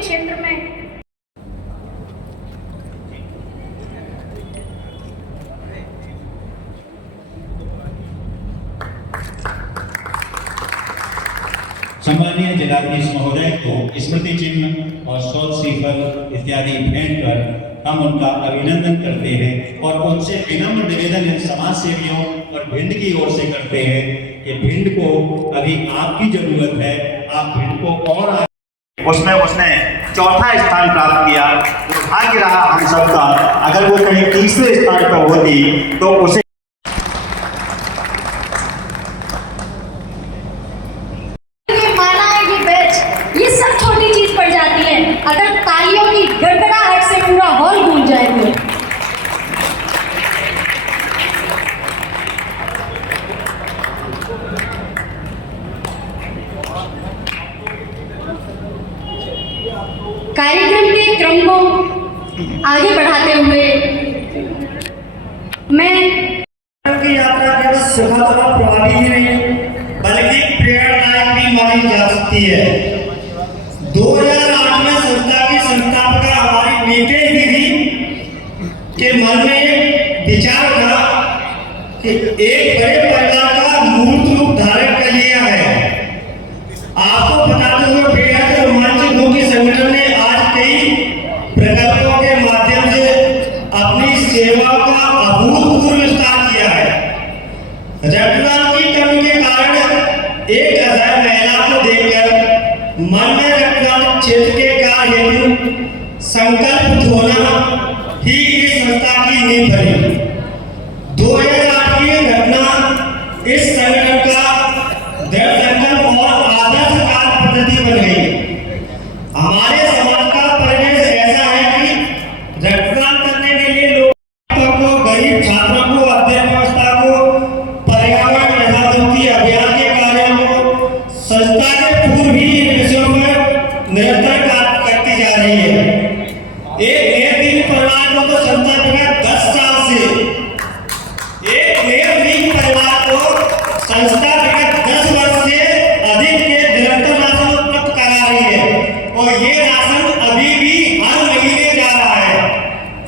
क्षेत्र में सम्मानीय जिलाधीश महोदय को स्मृति चिन्ह और शौर्य श्रीफल इत्यादि भेंट कर हम उनका अभिनंदन करते हैं और उनसे विनम्र निवेदन समाज सेवियों और भिंड की ओर से करते हैं कि भिंड को अभी आपकी जरूरत है, आप भिंड को और उसमें उसने चौथा स्थान प्राप्त किया। दुर्भाग्य रहा हम सबका, अगर वो कहीं तीसरे स्थान पर होती तो उसे अगर तालियों की गड़गड़ाहट से पूरा हॉल गूंज जाए तो कार्यक्रम के क्रम को आगे बढ़ाते हुए मैं की यात्रा केवल सुखद और प्रभावी ही नहीं बल्कि प्रेरणादायक भी मानी जा सकती है। 2008 में संस्था की संस्थापक हमारी नीते दीदी के मन में एक विचार था कि एक बड़े परिवार का मूर्त रूप धारण कर लिया है। आपको बताते हुए बेहद रोमांचक हो कि संगठन ने आज कई प्रकल्पों के माध्यम से अपनी सेवा का अभूतपूर्व विस्तार किया है। रक्तदान की कमी के कारण एक असहाय महिला को देखकर मन में रक्तदान क्षेत्र के कार्य हेतु संकल्प होना ही इस संस्था की नींव बनी। 2008 की घटना इस संगठन का दृढ़ संकल्प और आदर्श कार्य पद्धति बन गई। हमारे समाज का परिवेश ऐसा है कि रक्तदान करने के लिए लोगों को, गरीब छात्रों को, अध्ययन व्यवस्था को, पर्यावरण मेधावी अभियान के कार्यों को संस्था के पूर्व ही इन विषयों में निरंतर कार्य करती जा रही है। एक नेत्रहीन परिवार को तो संस्था विगत 10 साल से एक नेत्रहीन परिवार को संस्था विगत 10 वर्ष से अधिक के निरंतर राशन उपलब्ध करा रही है और ये राशन अभी भी हर महीने जा रहा है।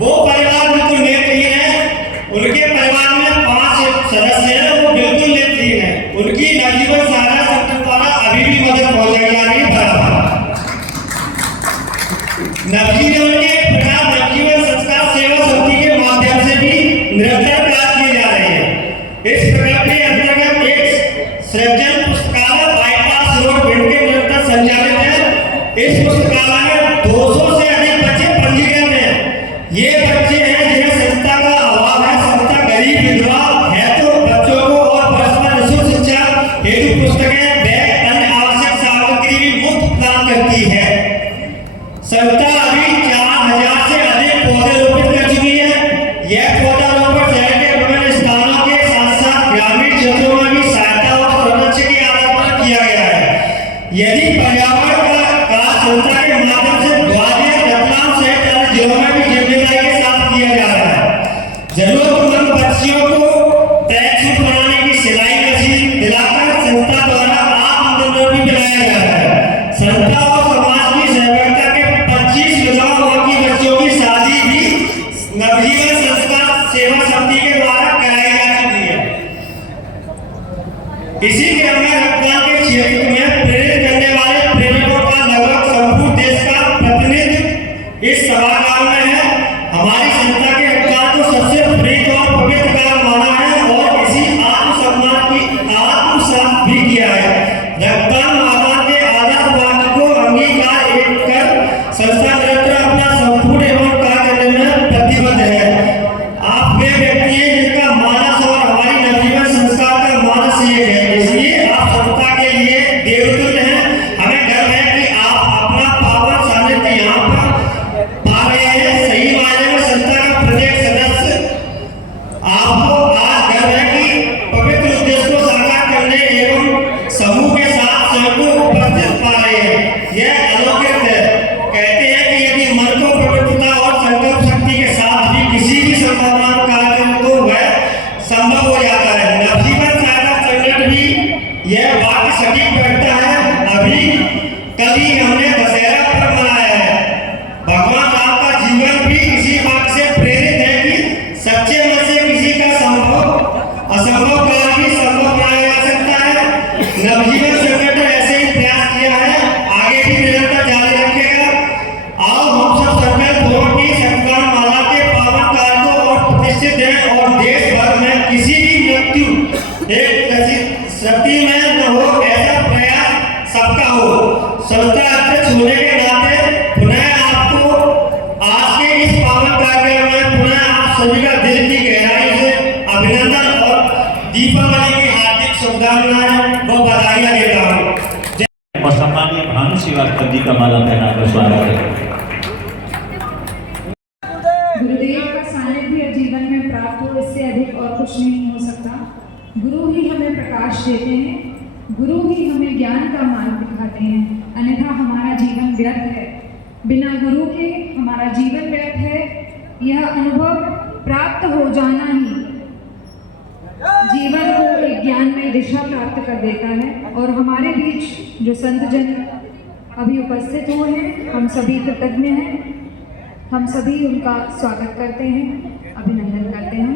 वो परिवार बिल्कुल नेत्रहीन है, उनके परिवार में 5 सदस्य हैं, वो बिल्कुल नेत्रहीन है। उनकी नवजीवन सहायता संगठन द्वारा अभी भी मदद पहुंचाई जा रही है बराबर। नवजीवन के प्रकार नवजीवन संस्कार सेवा समिति के माध्यम से भी निरंतर प्रयास किए जा रहे हैं। इस प्रकल्प के अंतर्गत एक सृजन पुस्तकालय बाईपास रोड भिंड के निरंतर संचालित है। इस पुस्तकालय में 200 से अधिक बच्चे पंजीकृत हैं। ये बच्चे हैं जिन्हें संस्था का अभाव है। संस्था गरीब विधवा है तो बच्चों को और परस्पर निःशुल्क शिक्षा हेतु पुस्तकें, बैग, अन्य आवश्यक सामग्री भी मुफ्त प्रदान करती है। संस्था अभी 4000 से अधिक पौधे रोपित कर चुकी है। यह पौधारोपण शहर के विभिन्न स्थानों के साथ साथ ग्रामीण क्षेत्रों में भी सहायता और संरक्षण के आधार पर किया गया है। यदि पर्यावरण का संस्था के माध्यम से ग्वालियर, रतलाम सहित अन्य जिलों में भी जिम्मेदारी के साथ किया जा रहा है। जरूरतमंद बच्चियों को ट्रैक सूट बनाने की सिलाई मशीन दिलाकर संस्था द्वारा आत्मनिर्भर भी बनाया जा रहा है। संस्था और समाज की सहभागिता के 25 विधवा की बच्चों की शादी भी नवजीवन संस्कार सेवा समिति के द्वारा कराई जा चुकी है। इसी क्रम में रक्तदान के क्षेत्र में प्रेरित करने वाले प्रेरकों का लगभग संपूर्ण देश का प्रतिनिधित्व इस सभागार में है। हमारी संस्था के रक्तदान को सबसे प्रेरित और पवित्र कार्य माना है और इसी आत्मसम्मान की आत्मसात भी किया है। रक्तदान माता के आदर्श वाक्य को अंगीकार कर संस्था निरंतर अपना संपूर्ण एवं कार्य करने में प्रतिबद्ध है। आप वे व्यक्ति हैं जिनका मानस और हमारी नवजीवन संस्कार का मानस एक है, इसलिए आप संस्था के लिए देवतुल्य हैं। हमें गर्व है कि आप अपना पावन सानिध्य यहाँ पर पा रहे हैं जी का माला पहनाकर स्वागत है। गुरुदेव का सानिध्य जीवन में प्राप्त हो, इससे अधिक और कुछ नहीं हो सकता। गुरु ही हमें प्रकाश देते हैं, गुरु ही हमें ज्ञान का मार्ग दिखाते हैं, अन्यथा हमारा जीवन व्यर्थ है। बिना गुरु के हमारा जीवन व्यर्थ है। यह अनुभव प्राप्त हो जाना ही जीवन को एक ज्ञान में दिशा प्राप्त कर देता है। और हमारे बीच जो संत जन अभी उपस्थित हुए हैं, हम सभी कृतज्ञ हैं, हम सभी उनका स्वागत करते हैं, अभिनंदन करते हैं।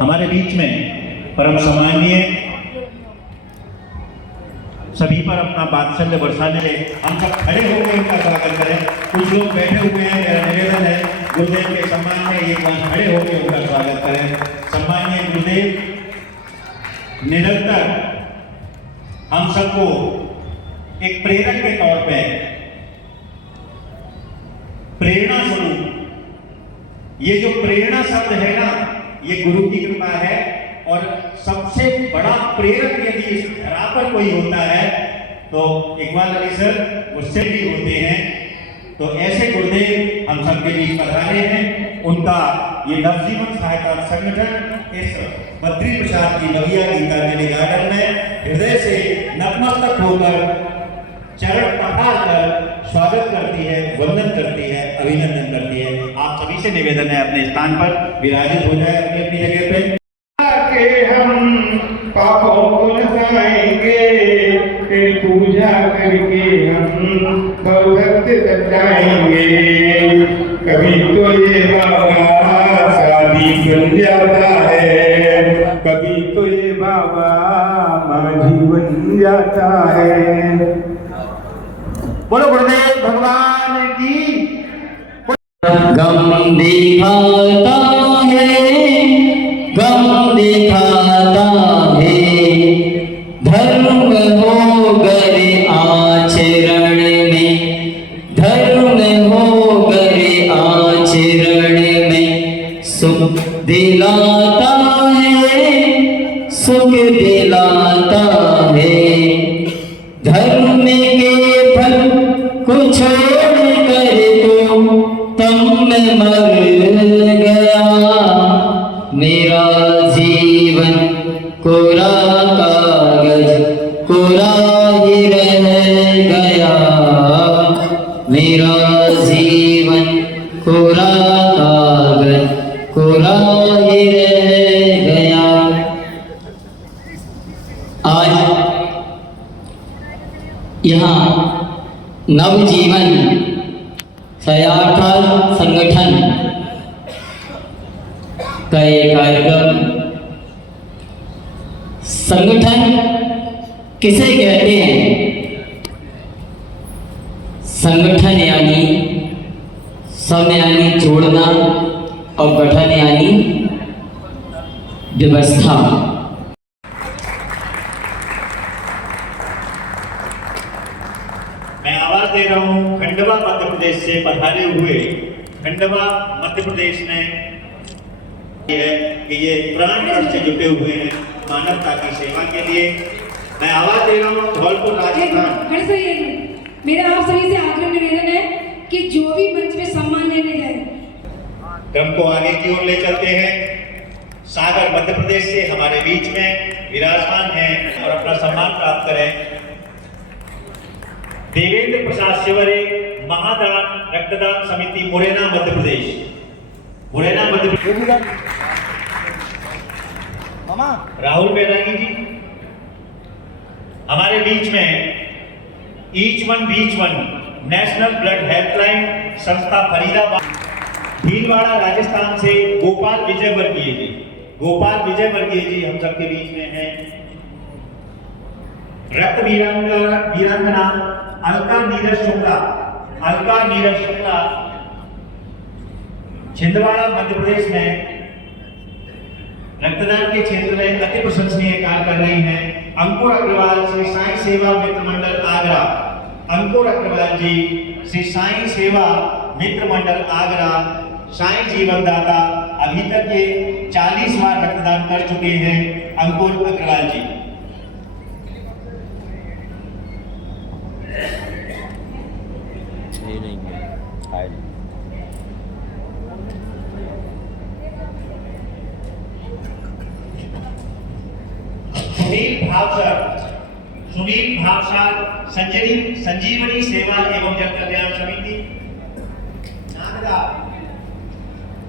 हमारे बीच में परम सम्मानीय सभी पर अपना वात्सल्य बरसाने ले हम सब खड़े होकर उनका स्वागत करें। कुछ लोग बैठे हुए हैं, मेरा निवेदन है गुरुदेव के सम्मान में एक बार खड़े होकर उनका स्वागत करें। सम्मानीय गुरुदेव निरंतर हम सबको एक प्रेरक के तौर पे प्रेरणा स्वरूप, ये जो प्रेरणा शब्द है ना, ये गुरु की कृपा है। और सबसे बड़ा प्रेरक यदि इस धरा पर कोई होता है तो इकबाल अली सर उससे भी होते हैं। तो ऐसे गुरुदेव हम सबके बीच पधारे हैं। उनका ये नवजीवन सहायता संगठन इस बद्री प्रसाद की बगिया गीतांजलि गार्डन में हृदय से नतमस्तक होकर चरण पखार कर स्वागत करती है, वंदन करती है, अभिनंदन करती है। आप सभी से निवेदन है अपने स्थान पर विराजित हो जाए अपनी अपनी जगह पे। हम पापों को नसाएंगे, फिर पूजा करके हम भक्त सजाएंगे। कभी तो ये बाबा शादी बन जाता है, कभी तो ये बाबा माझी बन जाता है। बोलो गुरुदेव भगवान की। गम दिखाता है, गम दिखाता है, धर्म हो गए आचरण में, धर्म हो गए आचरण में, सुख दिलाता है, सुख दिलाता है। धर्म के फल को छोड़ कर तो तम में मर गया, मेरा जीवन कोरा कागज कोरा ही रह गया, मेरा जीवन कोरा कागज कोरा ही रह गया। आज यहाँ नवजीवन सयाठा संगठन का एक कार्यक्रम। संगठन किसे कहते हैं? संगठन यानी सम यानी जोड़ना और गठन यानी व्यवस्था। मैं आवाज दे रहा हूँ खंडवा मध्य प्रदेश से पधारे हुए। खंडवा मध्य प्रदेश में है कि ये प्राण से जुटे हुए हैं मानवता की सेवा के लिए। मैं आवाज दे रहा हूँ धौलपुर राजस्थान। मेरा आप सभी से आग्रह निवेदन है कि जो भी मंच में सम्मान लेने जाए क्रम को आगे की ओर ले चलते हैं। सागर मध्य प्रदेश से हमारे बीच में विराजमान हैं और अपना सम्मान प्राप्त करें। देवेंद्र प्रसाद शिवरे, महादान रक्तदान समिति मुरैना मध्य प्रदेश। मुरैना मध्य प्रदेश। राहुल बैरागी जी हमारे बीच में ईच वन बीच वन नेशनल ब्लड हेल्पलाइन संस्था फरीदाबाद भीलवाड़ा राजस्थान से गोपाल विजय वर्गीय जी। गोपाल विजय वर्गीय जी हम सबके बीच में हैं। रक्त वीरांगना अलका नीरज शुक्ला, अलका नीरज शुक्ला छिंदवाड़ा मध्य प्रदेश में रक्तदान के क्षेत्र में अति प्रशंसनीय कार्य कर रही हैं। अंकुर अग्रवाल श्री साईं सेवा मित्र मंडल आगरा। अंकुर अग्रवाल जी श्री साईं सेवा मित्र मंडल आगरा साईं जीवन दाता। अभी तक ये 40 बार रक्तदान कर चुके हैं अंकुर अग्रवाल जी। सुनील भावसार संजीवनी सेवा एवं जन कल्याण समिति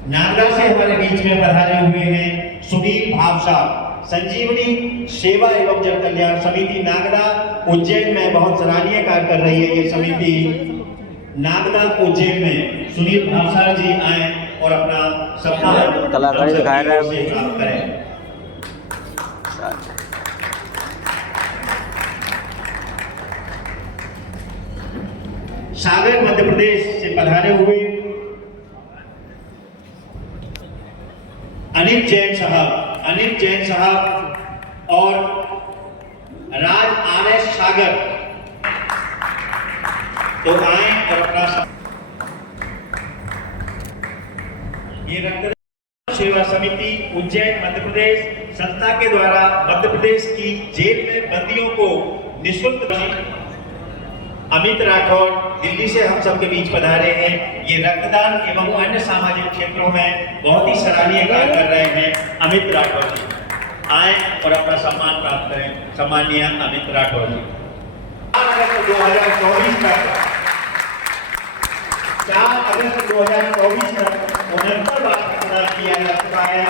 नागदा से हमारे बीच में पधारे हुए हैं सुनील भावसार, संजीवनी सेवा एवं जन कल्याण समिति नागदा उज्जैन में बहुत सराहनीय कार्य कर रही है। ये समिति नागदा उज्जैन में सुनील भावसार जी आए और अपना सपना कलाकारी दिखाया गया है। प्राप्त करें। सागर मध्य प्रदेश से पधारे हुए अनिल जैन साहब और राज आर.एस. सागर तो आए और अपना ये रक्तदान सेवा समिति उज्जैन मध्य प्रदेश संस्था के द्वारा मध्य प्रदेश की जेल में बंदियों को निःशुल्क अमित राठौर दिल्ली से हम सबके बीच पधारे हैं। ये रक्तदान एवं अन्य सामाजिक क्षेत्रों में बहुत ही सराहनीय कार्य कर रहे हैं। अमित राठौर जी आए और अपना सम्मान प्राप्त करें। सम्मानीय अमित राठौर जी 4 अगस्त 2024 तक 69 बार रक्तदान किया जा चुका है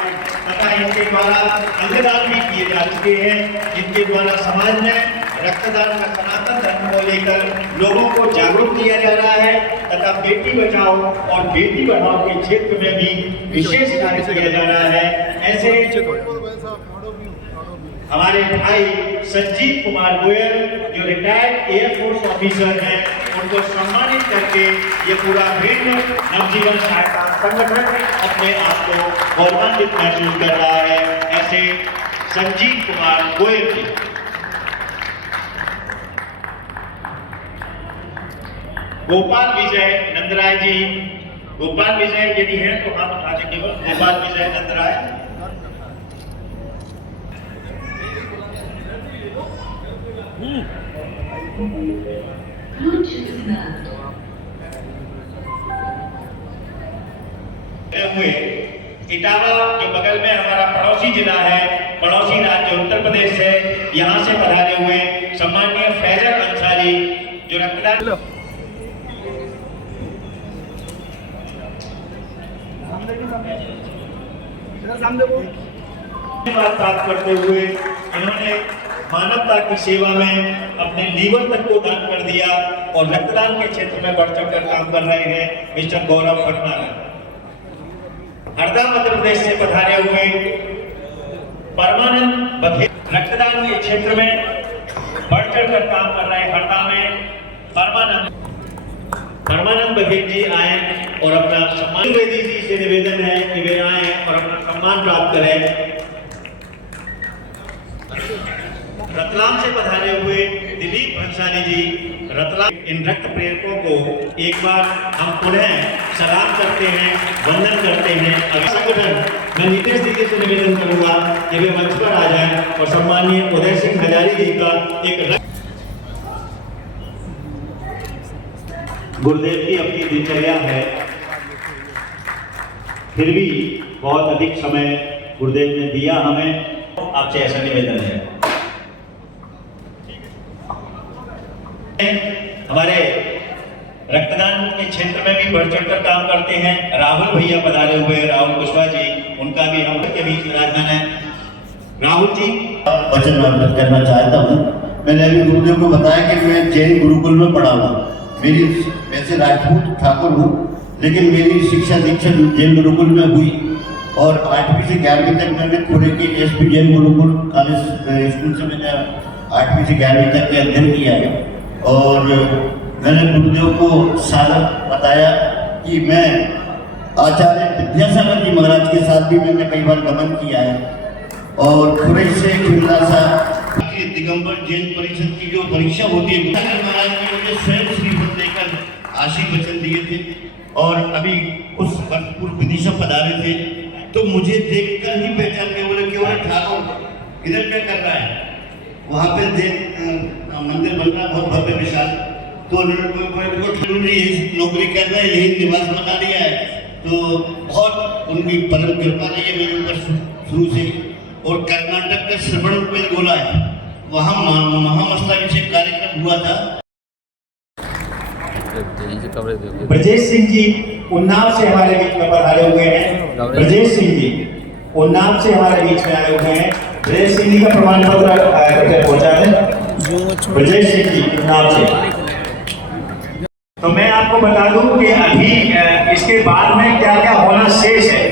तथा इनके द्वारा अंगदान भी किए जा चुके हैं, जिनके द्वारा समाज में रक्तदान का सनातन धर्म को लेकर लोगों को जागरूक किया जा रहा है तथा बेटी बचाओ और बेटी पढ़ाओ के क्षेत्र में भी विशेष कार्य किया जा रहा है। ऐसे हमारे भाई संजीव कुमार गोयल जो रिटायर्ड एयरफोर्स ऑफिसर हैं, उनको सम्मानित करके ये पूरा भिन्न नवजीवन सहायता संगठन अपने आप को गौरवान्वित महसूस कर रहा है। ऐसे संजीव कुमार गोयल जी। गोपाल विजय नंदराय जी, गोपाल विजय यदि है तो हाथ उठा दें केवल। गोपाल विजय नंदराय हुए इटावा जो बगल में हमारा पड़ोसी जिला है, पड़ोसी राज्य उत्तर प्रदेश है, यहाँ से पधारे हुए सम्मानीय फैजल अंसारी जो रक्तदान प्राप्त करते हुए इन्होंने मानवता की सेवा में अपने लीवर तक को दान कर दिया और रक्तदान के क्षेत्र में बढ़ चढ़कर काम कर रहे हैं मिस्टर गौरव भटनागर। हरदा मध्य प्रदेश से पधारे हुए परमानंद बघेल रक्तदान के क्षेत्र में बढ़ चढ़कर काम कर रहे हैं। हरदा में परमानंद बघेल जी आए और अपना सम्मान। द्विवेदी जी से निवेदन है कि वे आए और अपना सम्मान प्राप्त करें। रतलाम से पधारे हुए दिलीप भंसाली जी, रतलाम इन रक्त प्रेरकों को एक बार हम पुनः सलाम करते हैं, वंदन करते हैं। अगला संगठन मैं नीतीश जी से निवेदन करूंगा कि वे मंच पर आ जाएं और सम्मानीय उदय सिंह हजारी जी का एक गुरुदेव की अपनी दिनचर्या है, फिर भी बहुत अधिक समय गुरुदेव ने दिया हमें। आपसे ऐसा निवेदन है। हमारे रक्तदान के क्षेत्र में भी बढ़ चढ़कर काम करते हैं राहुल भैया पधारे हुए, राहुल कुशवाहा जी, उनका भी हम के बीच विराजमान है। राहुल जी वचन अर्पित करना चाहता हूँ। मैंने अभी गुरुदेव को बताया कि मैं जैन गुरुकुल में पढ़ा हूँ। मेरी वैसे राजपूत ठाकुर हूँ, लेकिन मेरी शिक्षा दीक्षा जैन गुरुकुल में हुई और 8वीं से 11वीं तक मैंने पुणे के SP Jain Gurukul college school से मैंने 8वीं से 11वीं तक के अध्ययन किया है। और मैंने गुरुदेव को सारा बताया कि मैं आचार्य विद्यासागर जी महाराज के साथ भी मैंने कई बार गमन किया है और खुरई से खिमलासा दिगंबर जैन परिषद की जो परीक्षा होती है, महाराज ने मुझे स्वयं श्रीफल देकर आशीर्वचन दिए थे और अभी कुछ वर्ष पूर्व विदिशा पधारे थे, तो मुझे देखकर ही पहचान के बोले क्यों ठाकुर इधर क्या कर रहा है। वहाँ पे मंदिर बन रहा बहुत भव्य विशाल, तो उनको ठंडी नौकरी कर रहे हैं, यही निवास बना लिया है। तो बहुत उनकी परम कृपा रही है मेरे ऊपर शुरू से। और कर्नाटक के श्रवण में बोला है, वहाँ महामस्तकाभिषेक कार्यक्रम हुआ था। ब्रजेश सिंह जी उन्नाव से हमारे बीच में पधारे हुए हैं। ब्रजेश सिंह जी उन्नाव से हमारे बीच में आए हुए हैं। ब्रजेश सिंह जी का प्रमाण पत्र पहुंचा दें। ब्रजेश सिंह जी उन्नाव से। तो मैं आपको बता दूं कि अभी इसके बाद में क्या क्या होना शेष है।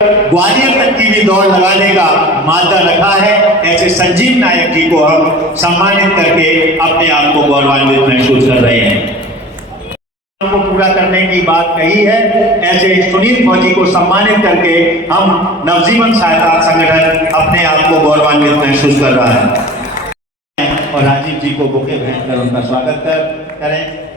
ग्वालियर तक की भी दौड़ लगाने का मादा रखा है। ऐसे संजीव नायक जी को हम सम्मानित करके अपने आप को गौरवान्वित महसूस कर रहे हैं। को पूरा करने की बात कही है। ऐसे सुनील फौजी को सम्मानित करके हम नवजीवन सहायता संगठन अपने आप को गौरवान्वित महसूस कर रहा है। और राजीव जी को बुके भेंट कर उनका स्वागत करें।